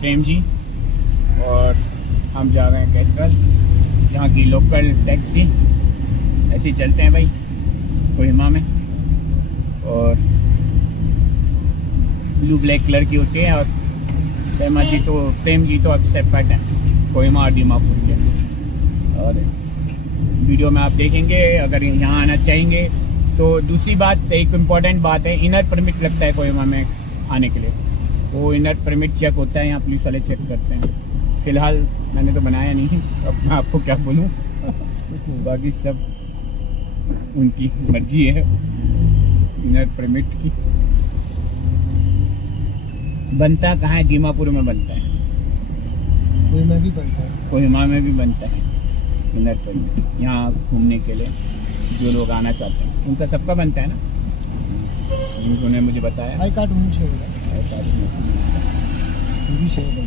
प्रेम जी और हम जा रहे हैं कैथड्रल, यहाँ की लोकल टैक्सी। ऐसे ही चलते हैं भाई कोहिमा में, और ब्लू ब्लैक कलर की होती है। और प्रेम जी तो एक्सेप्ट है कोहिमा और दीमापुर के। और वीडियो में आप देखेंगे, अगर यहाँ आना चाहेंगे तो दूसरी बात, एक इम्पॉर्टेंट बात है, इनर परमिट लगता है कोहिमा में आने के लिए। वो इनर परमिट चेक होता है, यहाँ पुलिस वाले चेक करते हैं। फ़िलहाल मैंने तो बनाया नहीं, अब मैं आपको क्या बोलूँ बाकी सब उनकी मर्जी है इनर परमिट की। बनता कहाँ है? दीमापुर में बनता है, कोहिमा भी बनता है, कोहिमा में भी बनता है इनर परमिट। यहाँ घूमने के लिए जो लोग आना चाहते हैं उनका सबका बनता है ना, उन्होंने मुझे बताया। आई कार्ड उन्हीं से होगा, आई कार्ड पूरी से होगा।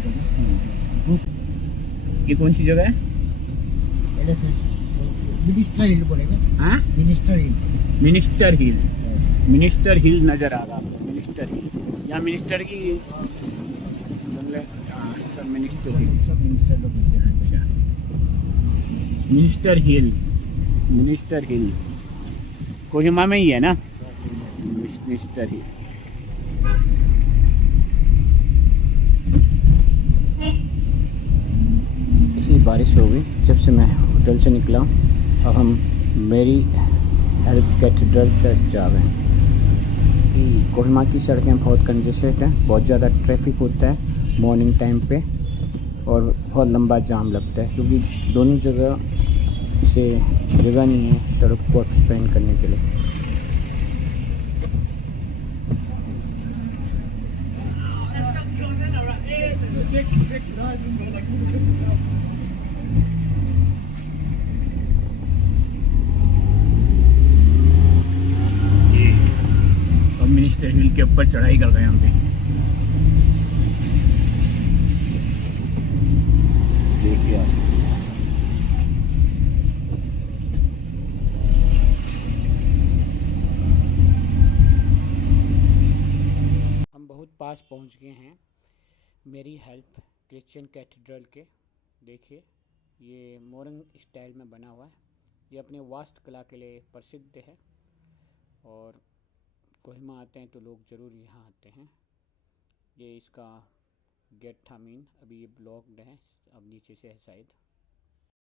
ये कौन सी जगह है? मिनिस्टर हिल बोलेंगे। हाँ, मिनिस्टर हिल। मिनिस्टर हिल, मिनिस्टर हिल नज़र आ रहा है। मिनिस्टर हिल, यहाँ मिनिस्टर की बंगले, हाँ सब मिनिस्टर हिल, सब मिनिस्टर लोग बोलते हैं। अच्छा, मिनिस्टर हिल, मिनिस्टर हिल कोहिमा में ही है ना, मिनिस्टर हिल। इसी बारिश हो गई जब से मैं होटल से निकला। अब हम मेरी हेल्प कैथेड्रल चर्च जा रहे हैं। कोहिमा की सड़कें बहुत कंजेस्टेड हैं, बहुत ज़्यादा ट्रैफिक होता है मॉर्निंग टाइम पे, और बहुत लंबा जाम लगता है क्योंकि दोनों जगह से जगह नहीं है सड़क को एक्सपेंड करने के लिए। अब मिनिस्टर हिल के ऊपर चढ़ाई कर रहे हैं हम भी। देखिए आप, हम बहुत पास पहुंच गए हैं मेरी हेल्प क्रिश्चियन कैथेड्रल के। देखिए ये मोरंग स्टाइल में बना हुआ है। ये अपने वास्तुकला के लिए प्रसिद्ध है, और कोहिमा आते हैं तो लोग ज़रूर यहाँ आते हैं। ये इसका गेट था मेन, अभी ये ब्लॉक्ड है, अब नीचे से है शायद।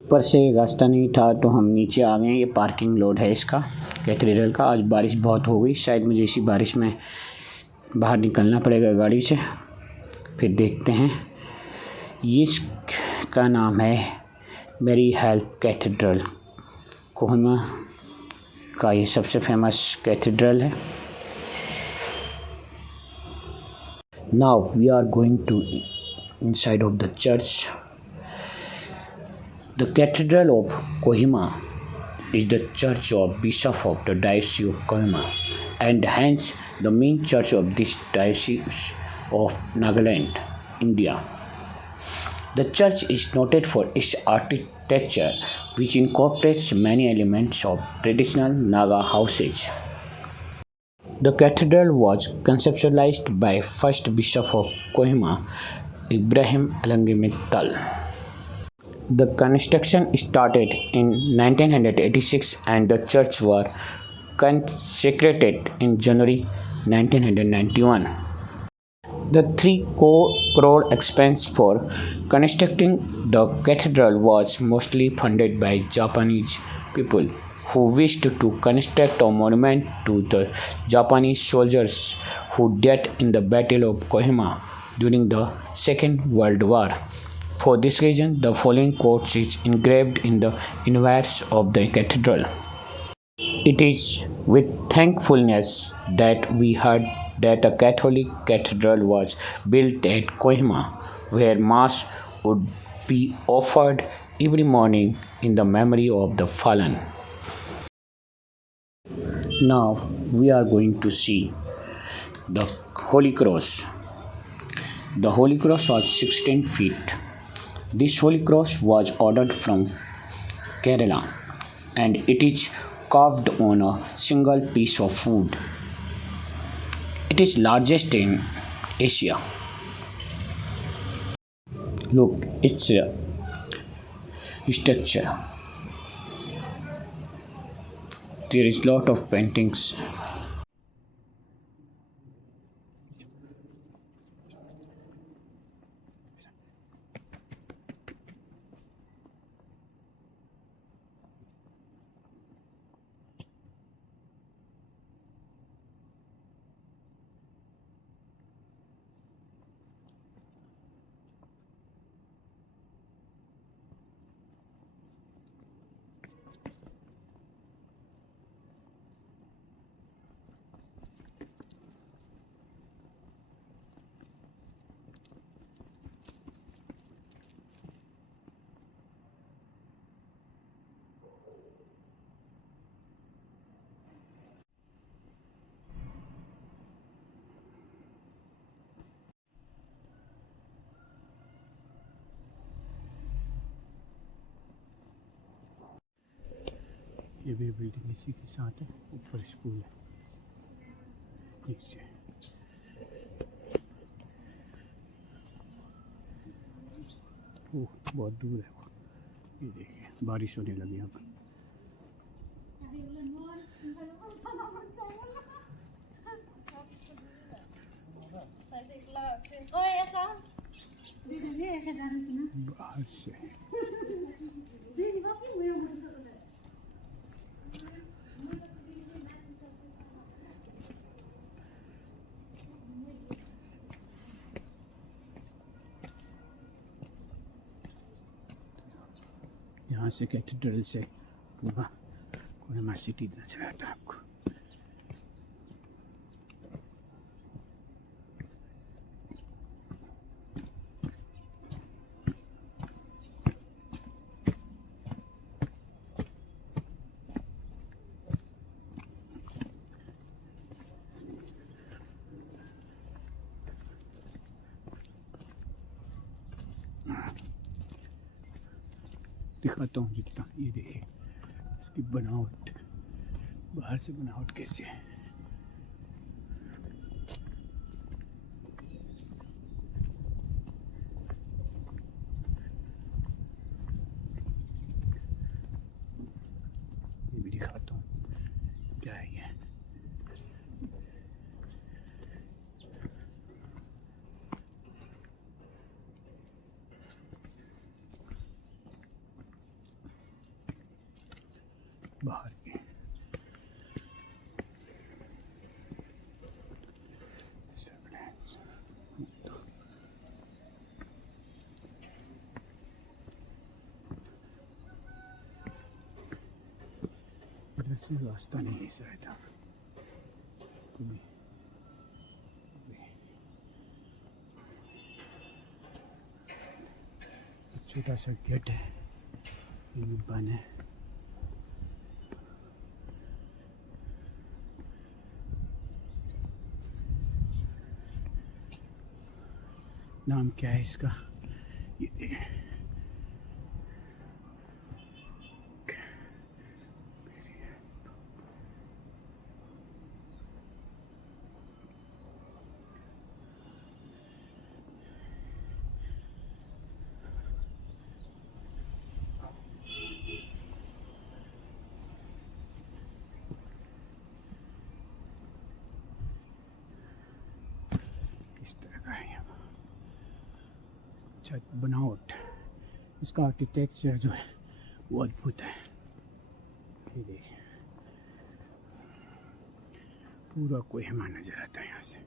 ऊपर से रास्ता नहीं था तो हम नीचे आ गए। ये पार्किंग लॉट है इसका कैथेड्रल का। आज बारिश बहुत हो गई, शायद मुझे इसी बारिश में बाहर निकलना पड़ेगा गाड़ी से, फिर देखते हैं। ये इसका नाम है मेरी हेल्प कैथेड्रल, कोहिमा का ये सबसे फेमस कैथेड्रल है। Now we are going to inside of the church. The Cathedral of Kohima is the church of Bishop of the Diocese of Kohima, and hence the main church of this diocese of Nagaland, India. The church is noted for its architecture, which incorporates many elements of traditional Naga houses. The cathedral was conceptualized by first Bishop of Kohima, Ibrahim Alangimittal. The construction started in 1986 and the church was consecrated in January 1991. The 3 crore expense for constructing the cathedral was mostly funded by Japanese people who wished to construct a monument to the Japanese soldiers who died in the Battle of Kohima during the Second World War. For this reason, the following quote is engraved in the inverse of the cathedral. It is with thankfulness that we heard that a Catholic cathedral was built at Kohima, where Mass would be offered every morning in the memory of the fallen. Now we are going to see the Holy Cross. The Holy Cross was 16 feet. This Holy Cross was ordered from Kerala, and it is carved on a single piece of wood. It is largest in Asia. Look, it's a structure. There is lot of paintings. ये भी building इसी के साथ है, ऊपर school है नीचे। ओह बहुत दूर है वो, ये देखिए बारिश होने लगी यहाँ पर। बाहर से यहाँ से कैथेड्रल से पूरा कोहिमा सिटी नजर आता है आपको। दिखाता हूँ जितना, ये देखिए इसकी बनावट, बाहर से बनावट कैसी है। ये भी दिखाता हूँ क्या है ये। बाहर के इधर से रास्ता नहीं है शायद। छोटा सा गेट है, ये बंद है। नाम क्या है इसका, ये देखिए। इस तरह का है यहाँ छत बनावट, इसका आर्किटेक्चर जो है वो अद्भुत है। ये देखिए पूरा कोहिमा नजर आता है यहाँ से।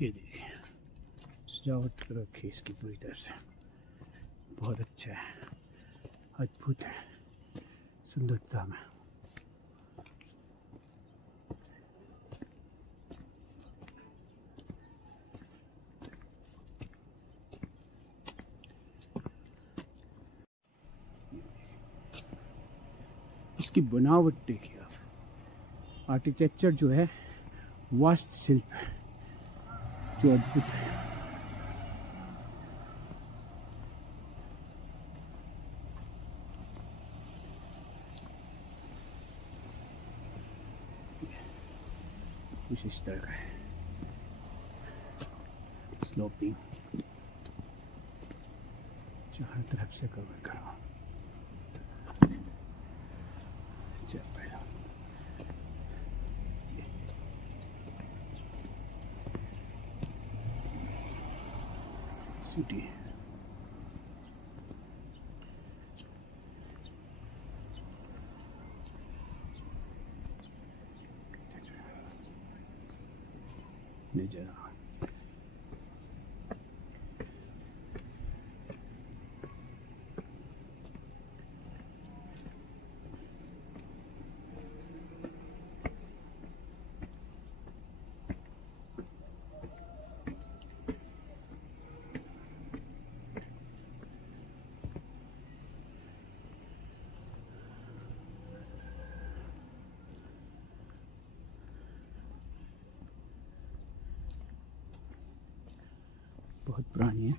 ये देखिए सजावट कर रखी है इसकी पूरी तरह से, बहुत अच्छा है, अद्भुत है सुंदरता में। इसकी बनावट देखिए आप, आर्किटेक्चर जो है, वास्तुशिल्प जो अद्भुत है। कुछ इस तरह का है, स्लोपिंग चारों तरफ से कवर करा। सिटी नजर आ बहुत पुरानी है।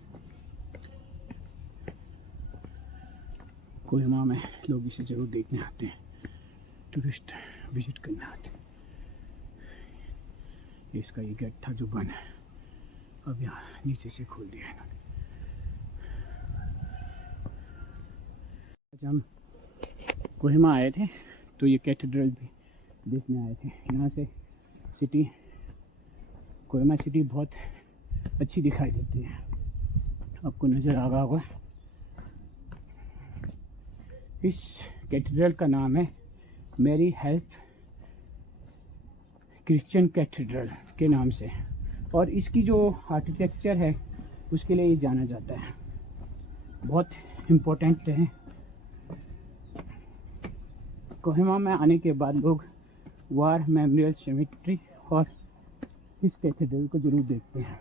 कोहिमा में लोग इसे जरूर देखने आते हैं, टूरिस्ट विजिट करने आते हैं। इसका ये गेट था जो बंद है, अब यहाँ नीचे से खोल दिया है इन्होंने। आज हम कोहिमा आए थे तो ये कैथेड्रल भी देखने आए थे। यहाँ से सिटी, कोहिमा सिटी बहुत अच्छी दिखाई देती है, आपको नज़र आ रहा होगा। इस कैथेड्रल का नाम है मैरी हेल्प क्रिश्चियन कैथेड्रल के नाम से, और इसकी जो आर्किटेक्चर है उसके लिए ये जाना जाता है, बहुत इम्पोर्टेंट है। कोहिमा में आने के बाद लोग वार मेमोरियल सेमेट्री और इस कैथेड्रल को जरूर देखते हैं।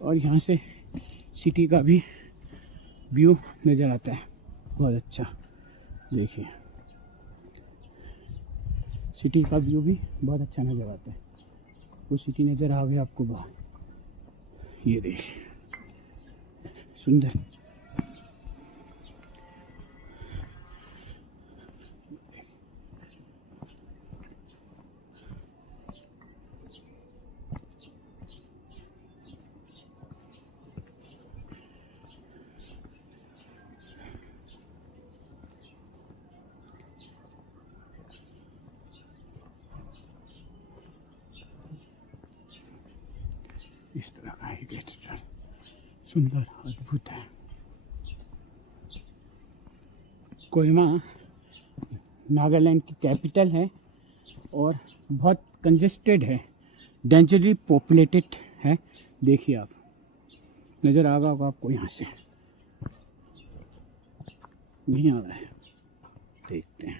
और यहाँ से सिटी का भी व्यू नज़र आता है, बहुत अच्छा। देखिए सिटी का व्यू भी बहुत अच्छा नज़र आता है। वो सिटी नज़र आ गया आपको बाहर, ये देखिए सुंदर। इस तरह का एक कैथेड्रल सुंदर अद्भुत है। कोहिमा नागालैंड की कैपिटल है और बहुत कंजेस्टेड है, डेंसली पॉपुलेटेड है। देखिए आप, नज़र आ रहा होगा आपको, यहाँ से नहीं आ रहा है, देखते हैं।